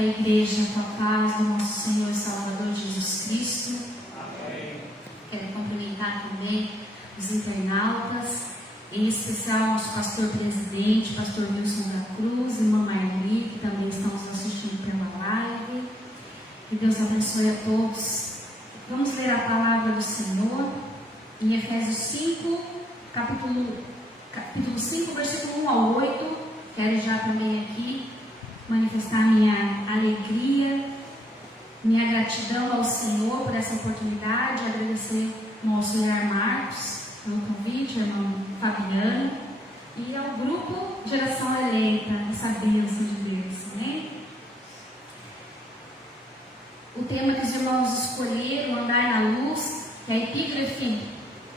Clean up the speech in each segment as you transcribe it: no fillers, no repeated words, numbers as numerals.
a igreja com a paz do nosso Senhor e Salvador Jesus Cristo. Amém. Quero cumprimentar também os internautas, em especial nosso pastor presidente, pastor Wilson da Cruz, irmã Marli, que também estão nos assistindo pela live. Que Deus abençoe a todos. Vamos ler a palavra do Senhor em Efésios 5, capítulo 5, versículo 1 ao 8. Quero já também aqui manifestar minha alegria, minha gratidão ao Senhor por essa oportunidade, agradecer ao auxiliar Marcos pelo convite, ao irmão Fabiano e ao grupo Geração Eleita, essa bênção de Deus, amém? O tema que os irmãos escolheram, andar na luz, que é a epígrafe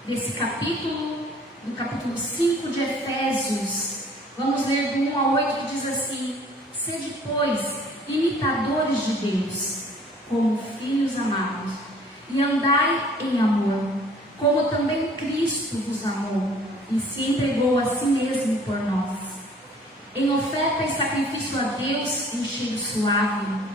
desse capítulo, do capítulo 5 de Efésios. Vamos ler do 1 ao 8, que diz assim: sede, pois, imitadores de Deus, como filhos amados, e andai em amor, como também Cristo vos amou, e se entregou a si mesmo por nós, em oferta e sacrifício a Deus em cheiro suave.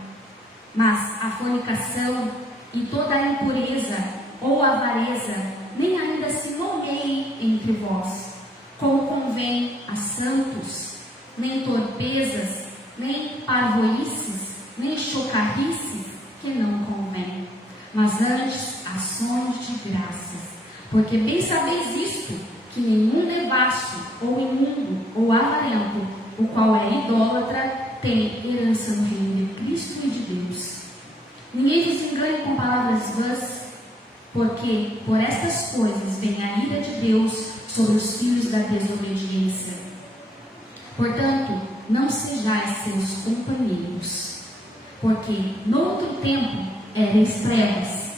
Mas a fornicação e toda a impureza ou avareza nem ainda se nomeiem entre vós, como convém a santos, nem torpezas, nem parvoices, nem chocarrices, que não convém, mas antes ações de graças. Porque bem sabeis isto, que nenhum devasso, ou imundo, ou avarento, o qual é idólatra, tem herança no reino de Cristo e de Deus. Ninguém vos engane com palavras vãs, porque por estas coisas vem a ira de Deus sobre os filhos da desobediência. Portanto, não sejais seus companheiros, porque no outro tempo erais trevas,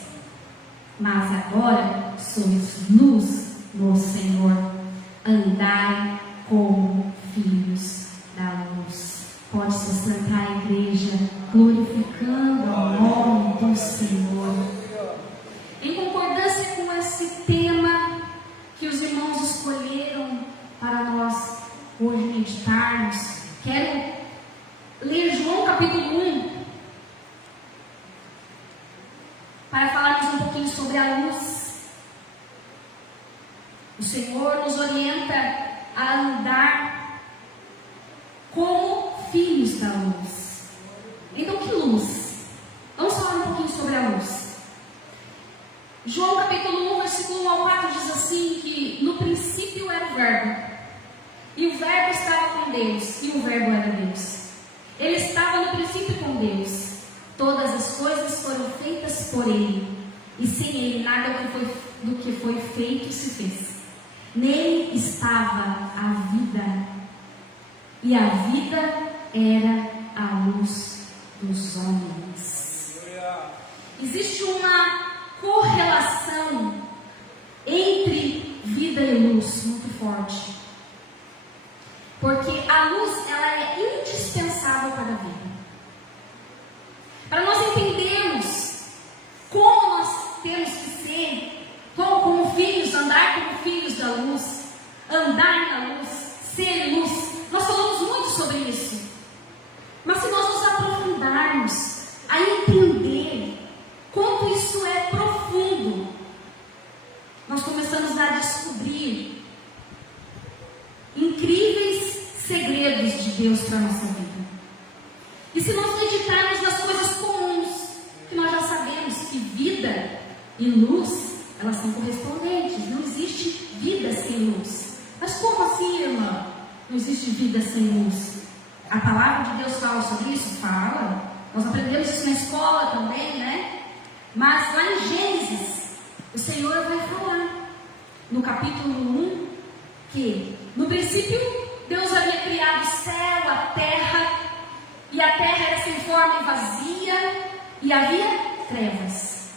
mas agora sois luz no Senhor. Andai como filhos da luz. Pode se assentar a igreja, glorificando o nome do Senhor. Em concordância com esse tema que os irmãos escolheram para nós hoje meditarmos, quero ler João capítulo 1, para falarmos um pouquinho sobre a luz. O Senhor nos orienta a andar como filhos da luz. Então, que luz? Vamos falar um pouquinho sobre a luz. João capítulo 1, versículo 1 ao 4 diz assim, que no princípio era o Verbo, e o Verbo estava com Deus, e o Verbo era Deus. Ele estava no princípio com Deus. Todas as coisas foram feitas por Ele, e sem Ele nada do que foi feito se fez. Nele estava a vida, e a vida era a luz dos homens. Existe uma correlação entre vida e luz muito forte, porque a luz, ela é indispensável para a vida. Para nós entendermos como nós temos que ser, como filhos, andar como filhos da luz, andar na luz, ser luz. Nós falamos muito sobre isso. Mas se nós nos aprofundarmos a entender quanto isso é profundo, nós começamos a descobrir incríveis segredos de Deus para a nossa vida. E se nós meditarmos nas coisas comuns, que nós já sabemos que vida e luz, elas são correspondentes. Não existe vida sem luz. Mas como assim, irmã? Não existe vida sem luz. A palavra de Deus fala sobre isso? Fala. Nós aprendemos isso na escola também, né? Mas lá em Gênesis, o Senhor vai falar, no capítulo 1, que no princípio Deus havia criado o céu, a terra, e a terra era sem forma e vazia, e havia trevas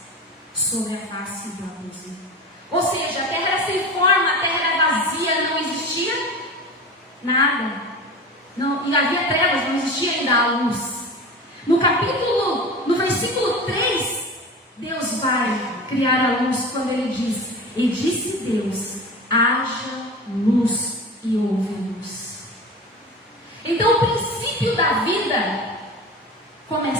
sobre a face do abismo. Ou seja, a terra era sem forma, a terra era vazia, não existia nada. Não, e havia trevas, não existia ainda a luz. No versículo 3, Deus vai criar a luz quando Ele diz: e disse Deus, haja luz, e houve luz. Então o princípio da vida, como é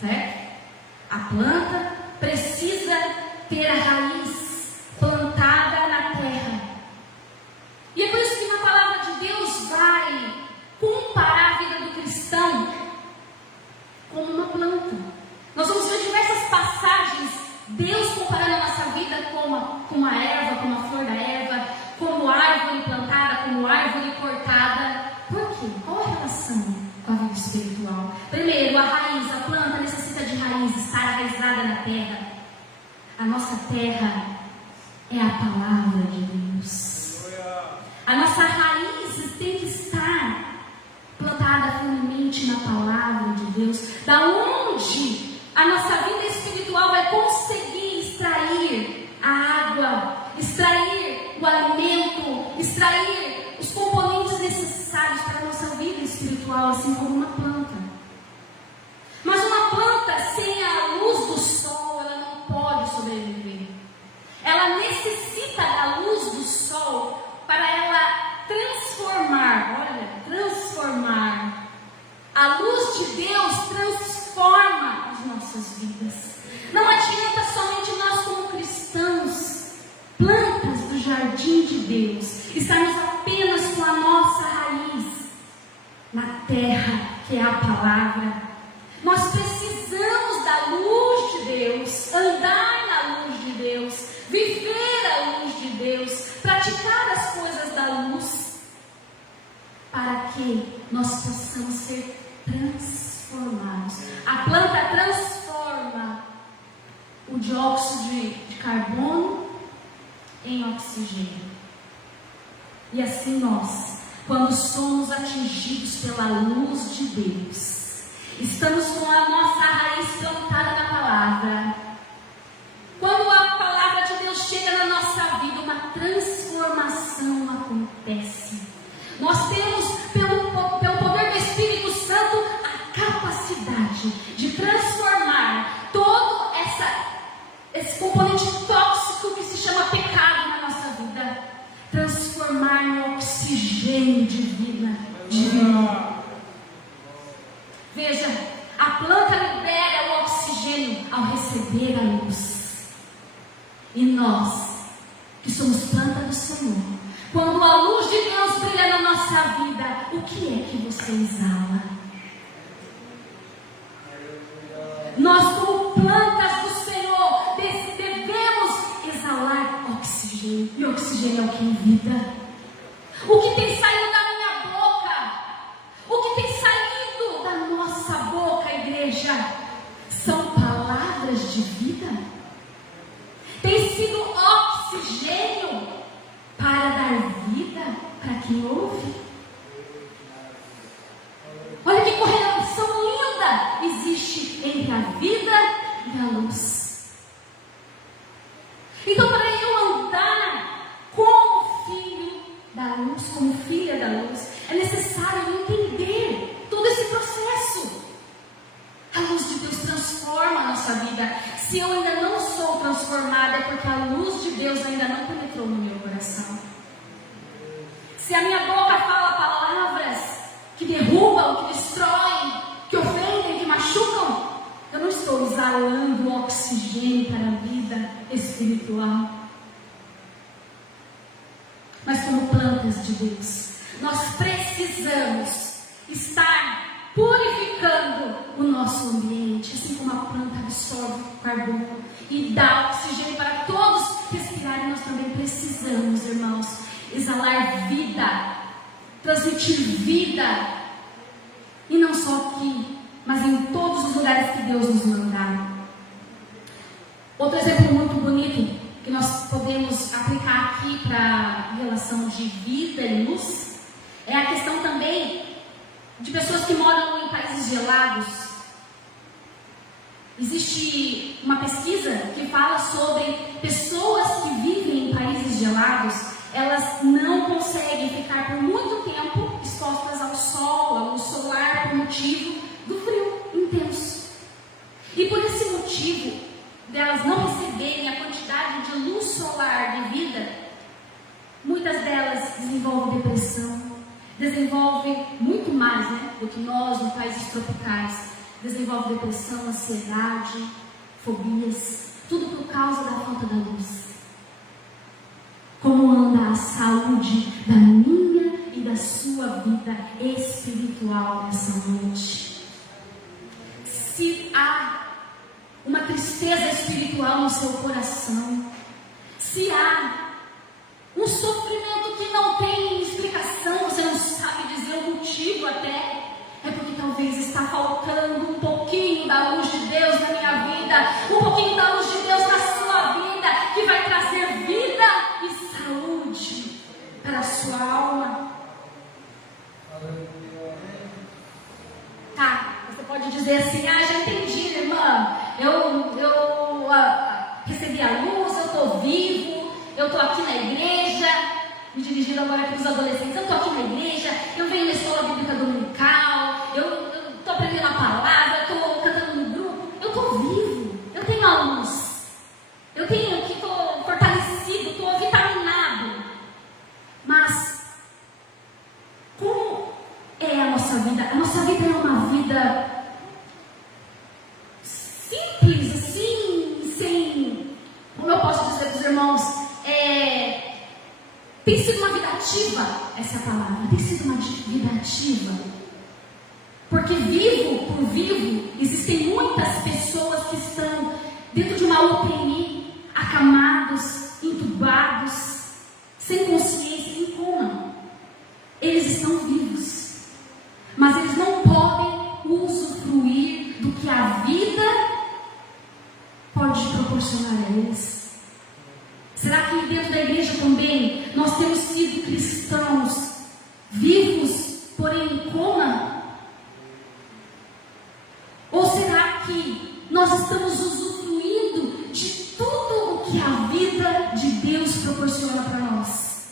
certo? A planta precisa ter a raiz plantada na terra. E é por isso que na palavra de Deus vai comparar a vida do cristão como uma planta. Nós vamos ver diversas passagens, Deus comparando a nossa vida com a erva, como a flor da erva, como árvore plantada, como árvore cortada. Por quê? Qual a relação com a vida espiritual? Primeiro, a raiz, a planta necessita de raiz, estar arraizada na terra. A nossa terra é a palavra de Deus. A nossa raiz tem que estar plantada firmemente na palavra de Deus, da onde a nossa vida espiritual vai conseguir extrair a água, extrair o alimento, extrair os componentes necessários para a nossa vida espiritual, assim como uma planta. Mas uma planta sem a luz do sol, ela não pode sobreviver. Ela necessita da luz do sol para ela transformar, a luz de Deus transforma as nossas vidas. Não adianta somente nós como cristãos, plantas do jardim de Deus, estarmos apenas com a nossa raiz na terra, que é a palavra. Nós precisamos da luz de Deus, andar na luz de Deus, viver a luz de Deus, praticar as coisas da luz, para que nós possamos ser transformados. A planta transforma o dióxido de carbono em oxigênio. E assim nós, quando somos atingidos pela luz de Deus, estamos com a nossa raiz plantada na palavra. Quando a palavra de Deus chega na nossa vida, uma transformação acontece. Nós temos, pelo poder do Espírito Santo, a capacidade de transformar todo esse componente tóxico que se chama pecado na nossa vida, transformar no oxigênio de vida. Veja, a planta libera o oxigênio ao receber a luz. E nós, que somos planta do Senhor, quando a luz de Deus brilha na nossa vida, o que é que você exala? Nós, como plantas do Senhor, devemos exalar oxigênio. E oxigênio é o que é vida. O que tem saído da minha boca, o que tem saído da nossa boca, igreja, são palavras de vida. Tem sido oxigênio para dar vida para quem ouve. Olha que correlação linda existe entre a vida e a luz. Então, para eu andar como filho da luz, como filha da luz, é necessário entender todo esse processo. A luz de Deus transforma a nossa vida. Se eu ainda não sou transformada, é porque a luz de Deus ainda não penetrou no meu coração. Se a minha boca fala palavras que derrubam, que destroem, que ofendem, que machucam, eu não estou exalando oxigênio para a vida espiritual. Mas como plantas de Deus, nós precisamos estar purificando o nosso ambiente, assim como a planta absorve o carbono e dá oxigênio para todos respirarem. Nós também precisamos, irmãos, exalar vida, transmitir vida, e não só aqui, mas em todos os lugares que Deus nos mandar. Outro exemplo muito bonito que nós podemos aplicar aqui para a relação de vida e luz é a questão também de pessoas que moram em países gelados. Existe uma pesquisa que fala sobre pessoas que vivem em países gelados. Elas não conseguem ficar por muito tempo expostas ao sol, à luz solar, por motivo do frio intenso. E por esse motivo, delas não receberem a quantidade de luz solar devida, muitas delas desenvolvem depressão, desenvolvem muito mais, do que nós, nos países tropicais, desenvolve depressão, ansiedade, fobias, tudo por causa da falta da luz. Como anda a saúde da minha e da sua vida espiritual nessa noite? Se há uma tristeza espiritual no seu coração, se há um sofrimento que não tem explicação, você não sabe dizer o motivo até, é porque talvez está faltando um pouquinho da luz de Deus na minha vida, um pouquinho da luz de Deus na sua vida, que vai trazer vida e saúde para a sua alma. Tá, você pode dizer assim: já entendi, irmã, eu recebi a luz, eu estou vivo, eu estou aqui na igreja, me dirigindo agora aqui para os adolescentes, eu estou aqui na igreja, eu venho na escola bíblica dominical, eu estou aprendendo a palavra, eu estou cantando no grupo, eu estou vivo, eu tenho a luz, eu tenho aqui, estou fortalecido, estou vitaminado. Mas como é a nossa vida? A nossa vida é uma vida simples, assim, sem, como eu posso dizer para os irmãos, tem sido uma vida ativa, essa é a palavra, tem sido uma vida ativa, porque vivo por vivo, existem muitas pessoas que estão dentro de uma UTI, acamados, entubados, sem consciência, em coma. Eles estão vivos, mas eles não podem usufruir do que a vida pode proporcionar a eles. Será que dentro da igreja também nós temos sido cristãos vivos, porém em coma? Ou será que nós estamos usufruindo de tudo o que a vida de Deus proporciona para nós?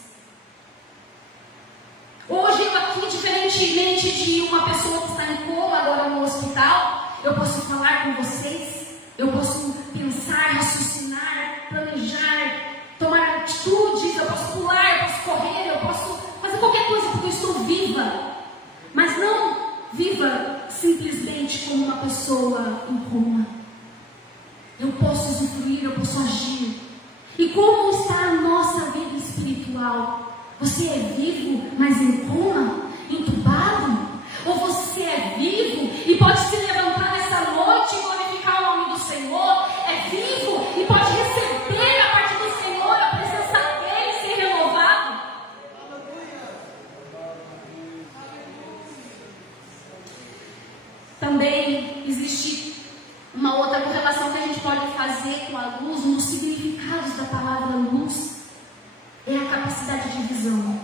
Hoje eu aqui, diferentemente de uma pessoa que está em coma agora no hospital, eu posso falar com vocês, eu posso pensar, raciocinar, planejar, tomar atitudes, eu posso pular, eu posso correr, eu posso fazer qualquer coisa porque eu estou viva, mas não viva simplesmente como uma pessoa em coma. Eu posso usufruir, eu posso agir. E como está a nossa vida espiritual? Você é vivo, mas em coma? Entubado? Ou você é vivo e pode se levantar nessa noite e glorificar o nome do Senhor? É vivo e pode receber a partir do Senhor a presença dele, ser renovado? Também existe uma outra correlação que a gente pode fazer com a luz, um dos significados da palavra luz, é a capacidade de visão.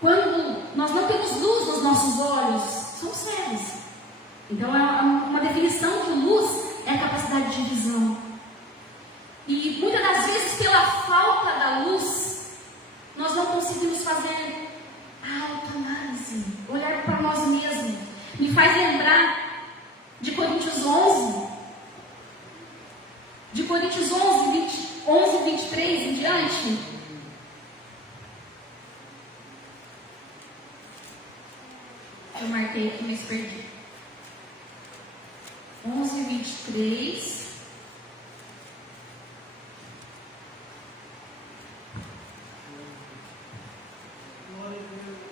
Quando nós não temos luz nos nossos olhos, somos cegos. Então é uma definição de luz é a capacidade de visão. E muitas das vezes, pela falta da luz, nós não conseguimos fazer a autoanálise, olhar para nós mesmos. Me faz lembrar de Coríntios 11. De Coríntios 11, 23 em diante. Eu marquei aqui, mas perdi. 11, 23.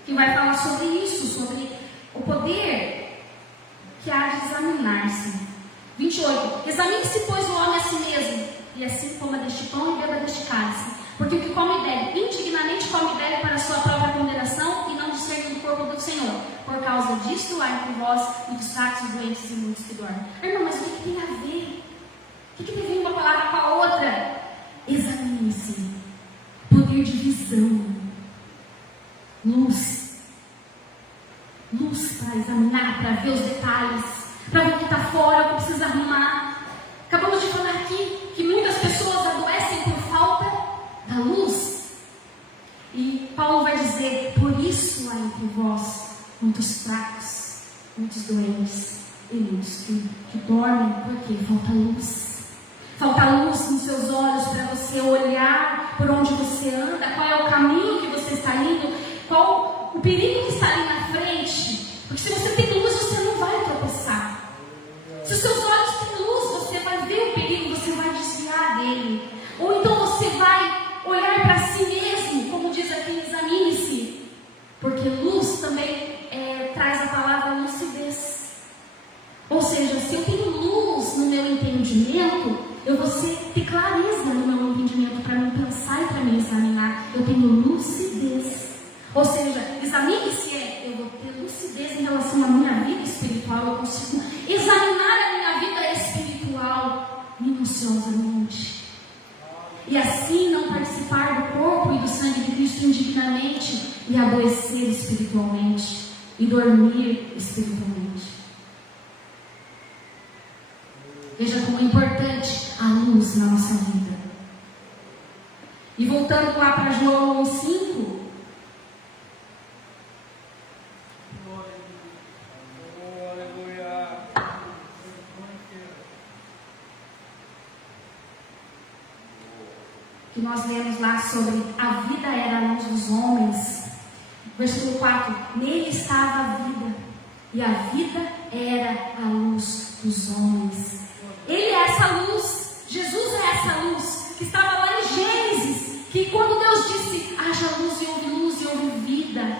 Que vai falar sobre isso, sobre o poder que há de examinar-se. 28. Examine-se, pois, o homem a si mesmo, e assim coma deste pão e beba deste cálice. Porque o que come dele, indignamente come dele para a sua própria condenação, e não discerne do corpo do Senhor. Por causa disto, há entre vós muitos fracos, doentes e muitos que dormem. Irmão, mas o que tem a ver? O que tem a ver uma palavra com a outra? Examine-se. Poder de visão. Luz. Luz para examinar, para ver os detalhes, para ver o que está fora, o que precisa arrumar. Acabamos de falar aqui que muitas pessoas adoecem por falta da luz. E Paulo vai dizer: por isso há entre vós muitos fracos, muitos doentes e muitos que dormem, porque falta luz. Falta luz nos seus olhos para você olhar por onde você anda, qual é o caminho que você está indo, qual o perigo que está ali na frente. Se você tem luz, você não vai tropeçar. Se os seus olhos têm luz, você vai ver o perigo, você vai desviar dele. Ou então você vai olhar para si mesmo, como diz aqui, examine-se. Porque luz também traz a palavra lucidez. Ou seja, se eu tenho luz no meu entendimento, eu vou ter clareza no meu entendimento para me pensar e para me examinar. Eu tenho lucidez. Ou seja, examine-se eu vou ter lucidez em relação à minha vida espiritual. Eu consigo examinar a minha vida espiritual minuciosamente. E assim não participar do corpo e do sangue de Cristo indignamente e adoecer espiritualmente e dormir espiritualmente. Veja como é importante a luz na nossa vida. E voltando lá para João 5. Que nós lemos lá sobre a vida era a luz dos homens. Versículo 4. Nele estava a vida, e a vida era a luz dos homens. Ele é essa luz, Jesus é essa luz, que estava lá em Gênesis, que quando Deus disse, haja luz e houve vida.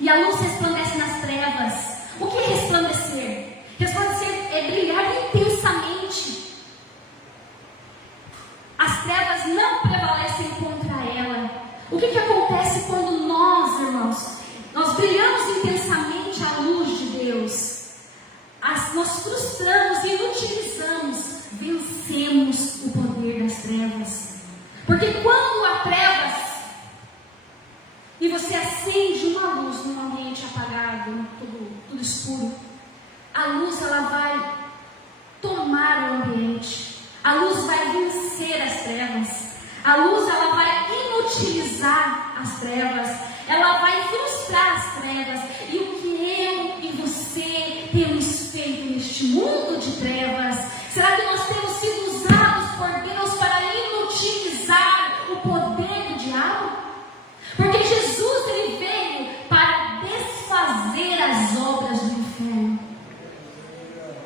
E a luz resplandece nas trevas. O que é resplandecer? Resplandecer é brilhar intensamente. As trevas não prevalecem contra ela. O que acontece quando nós, irmãos, nós brilhamos intensamente a luz de Deus? Nós frustramos e inutilizamos, vencemos o poder das trevas. Porque quando há trevas e você acende uma luz num ambiente apagado, tudo escuro, a luz ela vai tomar o ambiente, a luz vai vencer as trevas, a luz ela vai inutilizar as trevas, ela vai frustrar as trevas. E o que eu e você temos feito neste mundo de trevas? Será que nós temos sido usados por Deus para inutilizar o poder do diabo? Porque Jesus ele veio para desfazer as obras do inferno.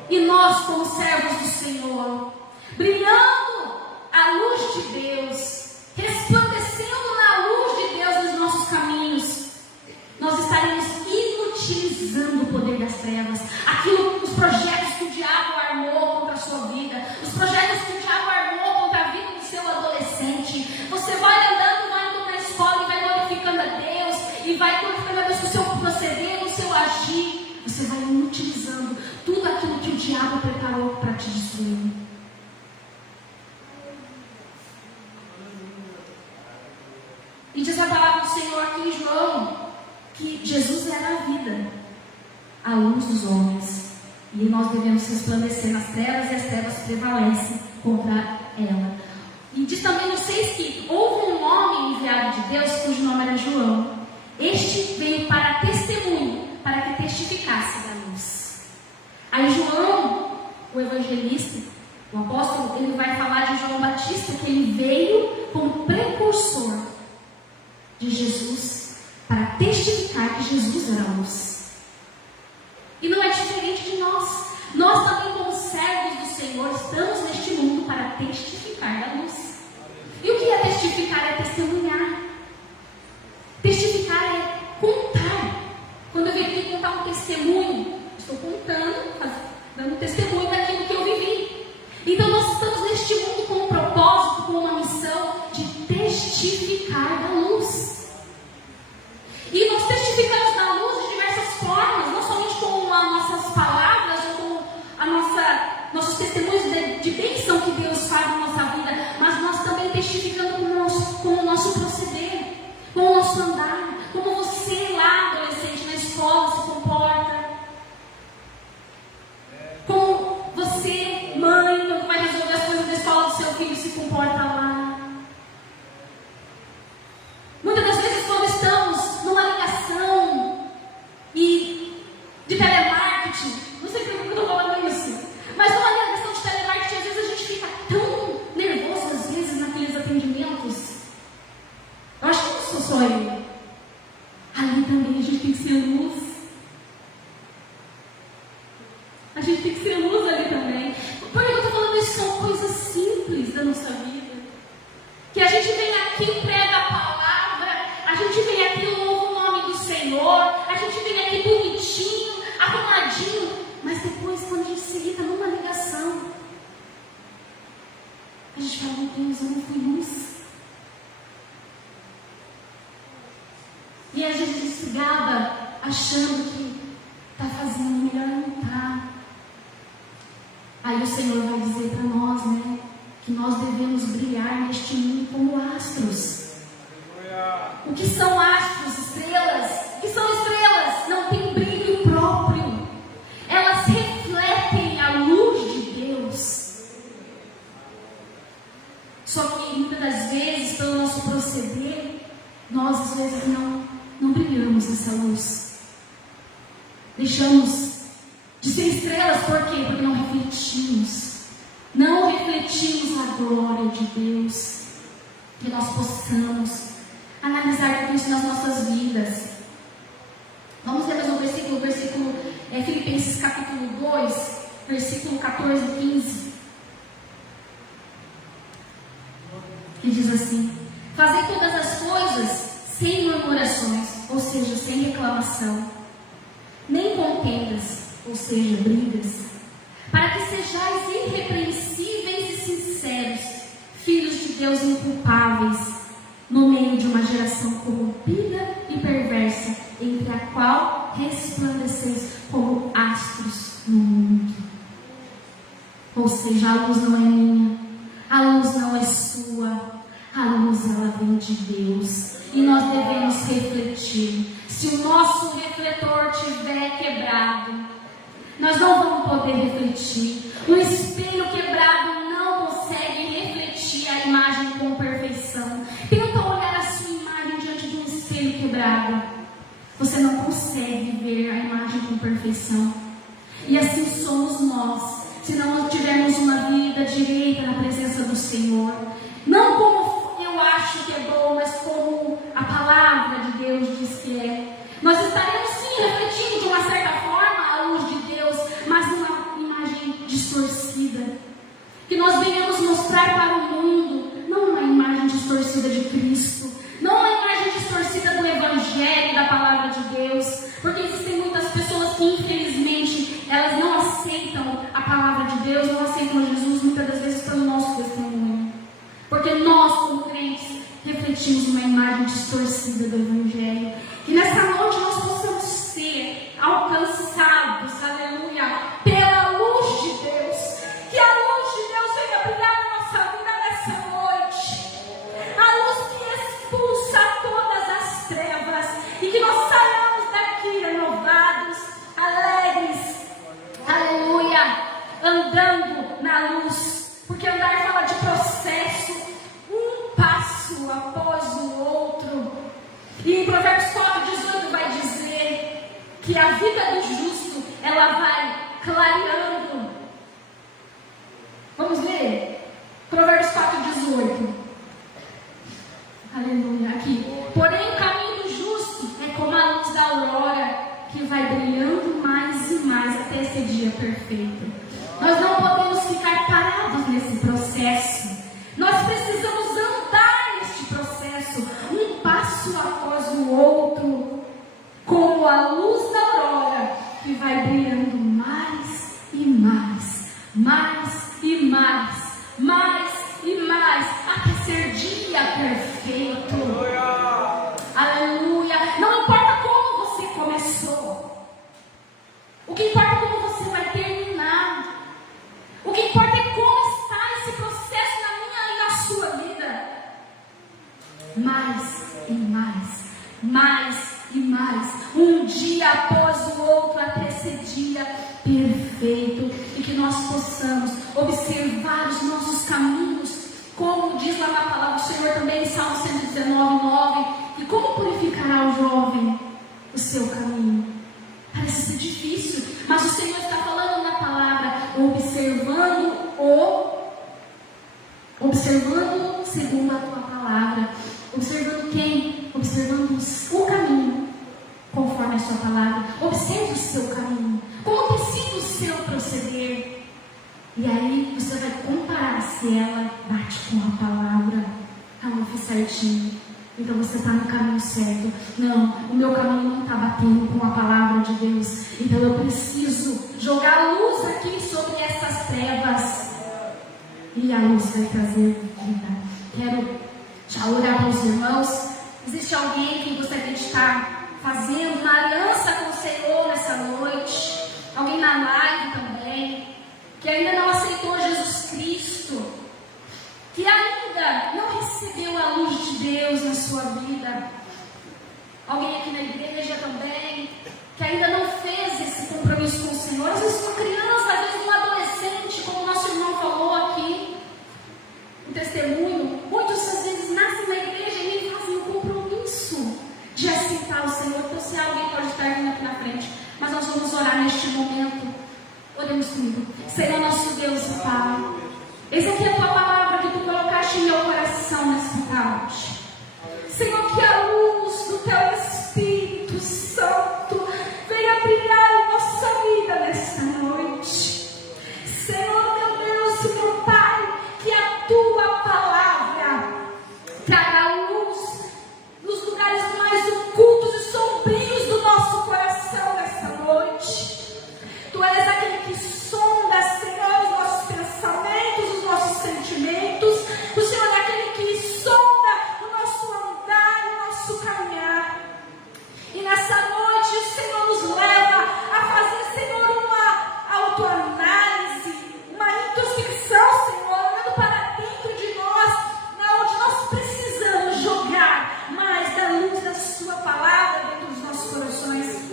E nós, como servos do Senhor, brilhando a luz de Deus, resplandecendo na luz de Deus nos nossos caminhos, nós estaremos inutilizando o poder das trevas. Os projetos que o diabo armou contra a sua vida, os projetos que o diabo armou contra a vida do seu adolescente. Você vai andando, vai indo na escola e vai glorificando a Deus, e vai glorificando a Deus no seu proceder, no seu agir. Você vai inutilizando tudo aquilo que o diabo preparou para te destruir. E diz a palavra do Senhor aqui em João, que Jesus era a vida, a luz dos homens. E nós devemos resplandecer nas trevas, e as trevas prevalecem contra ela. E diz também no 6 que houve um homem enviado de Deus, cujo nome era João. Este veio para testemunho, para que testificasse da luz. Aí João, o evangelista, o apóstolo, ele vai falar de João Batista, que ele veio como precursor de Jesus, para testificar que Jesus era a luz. E não é diferente de nós. Nós também, como servos do Senhor, estamos neste mundo para testificar da luz. E o que é testificar? É testemunhar. Testificar é contar. Quando eu venho aqui contar um testemunho, estou contando, dando testemunho daquilo que eu vivi. Então nós estamos neste mundo com um propósito, com uma missão de testificar da luz. E nós testificamos da luz de diversas formas, não somente com as nossas palavras ou com nossos testemunhos de bênção que Deus faz na nossa vida, mas nós também testificando com o nosso proceder, com o nosso andar, como você lá, adolescente, na escola se comporta, como você, mãe, quando vai resolver as coisas da escola do seu filho, se comporta lá. Muitas das vezes, quando estamos numa ligação de telemarketing, não sei por que eu estou falando isso, mas numa ligação de A gente tem que ser luz ali também. Por que eu estou falando isso? São coisas simples da nossa vida. Que a gente vem aqui, prega a palavra, a gente vem aqui, louva o nome do Senhor, a gente vem aqui bonitinho, arrumadinho, mas depois, quando a gente se irrita numa ligação, a gente fala, meu Deus, eu não fui luz. E às vezes a gente se gaba achando que está fazendo, melhor não está. Aí o Senhor vai dizer para nós, né, que nós devemos brilhar neste mundo como astros. O que são astros? Estrelas. O que são estrelas? Não tem brilho próprio. Elas refletem a luz de Deus. Só que muitas das vezes, pelo nosso proceder, nós às vezes não brilhamos nessa luz. Deixamos de ser estrelas, por quê? Porque não refletimos. Não refletimos a glória de Deus. Que nós possamos analisar tudo isso nas nossas vidas. Vamos ler mais um versículo Filipenses capítulo 2, versículo 14 e 15. Que diz assim: fazei todas as coisas sem murmurações, ou seja, sem reclamação, nem contendas, ou seja, brigas, para que sejais irrepreensíveis e sinceros, filhos de Deus inculpáveis, no meio de uma geração corrompida e perversa, entre a qual resplandeceis como astros no mundo. Ou seja, a luz não é minha, a luz não é sua, a luz ela vem de Deus. E nós devemos refletir. Se o nosso refletor estiver quebrado, nós não vamos poder refletir. O espelho quebrado não consegue refletir a imagem com perfeição. Tenta olhar a sua imagem diante de um espelho quebrado. Você não consegue ver a imagem com perfeição. E assim somos nós, se não tivermos uma vida direita na presença do Senhor. Não como eu acho que é bom, mas como a palavra de Deus diz que é. Nós estaremos sim refletindo de uma certa forma a luz de Deus, mas numa imagem distorcida. Que nós venhamos mostrar para o mundo, não uma imagem distorcida de Cristo, não uma imagem distorcida do Evangelho, da palavra de Deus, porque existem muitas pessoas que infelizmente elas não aceitam a palavra de Deus, não aceitam Jesus, muitas das vezes pelo nosso testemunho. Porque nós, como crentes, refletimos uma imagem distorcida do Evangelho. Que nessa noite nós possamos ser alcançados, aleluia, pela luz de Deus. Que a luz de Deus venha brilhar na nossa vida nessa noite. A luz que expulsa todas as trevas. E que nós saiamos daqui renovados, alegres, aleluia, andando na luz. Porque andar fala de processo, um passo após o outro. E em Provérbios 4:18 vai dizer que a vida do justo, ela vai clareando. Vamos ler? Provérbios 4:18. Aleluia. Aqui. Porém, o caminho do justo é como a luz da aurora, que vai brilhando mais e mais até esse dia perfeito. Nós não podemos ficar parados nesse processo. Nós precisamos andar neste processo, um passo após o outro, como a luz da aurora, que vai brilhando mais e mais, mais e mais, mais e mais, até ser dia perfeito. Aleluia! Não importa como você começou, o que importa é como você vai terminar. O que importa é como está esse processo na minha e na sua vida. Mais e mais, mais e mais, um dia após o outro, até esse dia perfeito. E que nós possamos observar os nossos caminhos, como diz lá na palavra do Senhor também em Salmo 119:9. E como purificará o jovem o seu caminho? Parece ser difícil, mas o Senhor está falando na palavra, observando segundo a tua palavra. Observando quem? Observando o caminho, conforme a sua palavra. Observe o seu caminho. Como tem sido o seu proceder. E aí você vai comparar se ela bate com a palavra. Eu fiz certinho. Então você está no caminho certo. Não, o meu caminho não está batendo com a palavra de Deus. Então eu preciso jogar luz aqui sobre essas trevas. E a luz vai trazer vida. Quero já orar para os irmãos. Existe alguém que gostaria de estar fazendo uma aliança com o Senhor nessa noite? Alguém na live também, que ainda não aceitou Jesus Cristo, que ainda não recebeu a luz de Deus na sua vida. Alguém aqui na igreja também, que ainda não fez esse compromisso com o Senhor. Às vezes uma criança, às vezes um adolescente, como o nosso irmão falou aqui, um testemunho. Muitos às vezes nascem na igreja e nem fazem o compromisso de aceitar o Senhor. Então se alguém pode estar vindo aqui na frente, mas nós vamos orar neste momento. Oremos comigo. Senhor nosso Deus e Pai, eis aqui a tua palavra que tu colocaste em meu coração nessa tarde. Senhor, que a luz do teu Espírito Santo venha brilhar em nossa vida nesta noite. Senhor, meu Deus e meu Pai, que a tua palavra traga luz nos lugares mais ocultos e sombrios do nosso coração nesta noite. Tu és aquele que sonda, Senhor, os nossos pensamentos, os nossos sentimentos. O Senhor é aquele que sonda o nosso andar, o nosso caminhar. E nessa noite o Senhor nos leva a fazer, Senhor, uma autoanálise, uma introspecção, Senhor, olhando para dentro de nós, onde nós precisamos jogar mais da luz da sua palavra dentro dos nossos corações.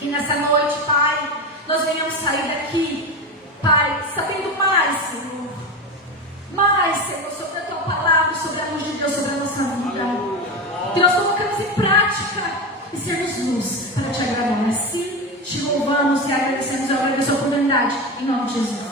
Que nessa noite, Pai, nós venhamos sair daqui, Pai, sabendo mais, Senhor. Mais, Senhor, sobre a tua palavra, sobre a luz de Deus, sobre a nossa vida. Que nós colocamos em prática e sermos luz para te agradar. Assim, te louvamos e agradecemos. Eu agradeço a oportunidade. Em nome de Jesus.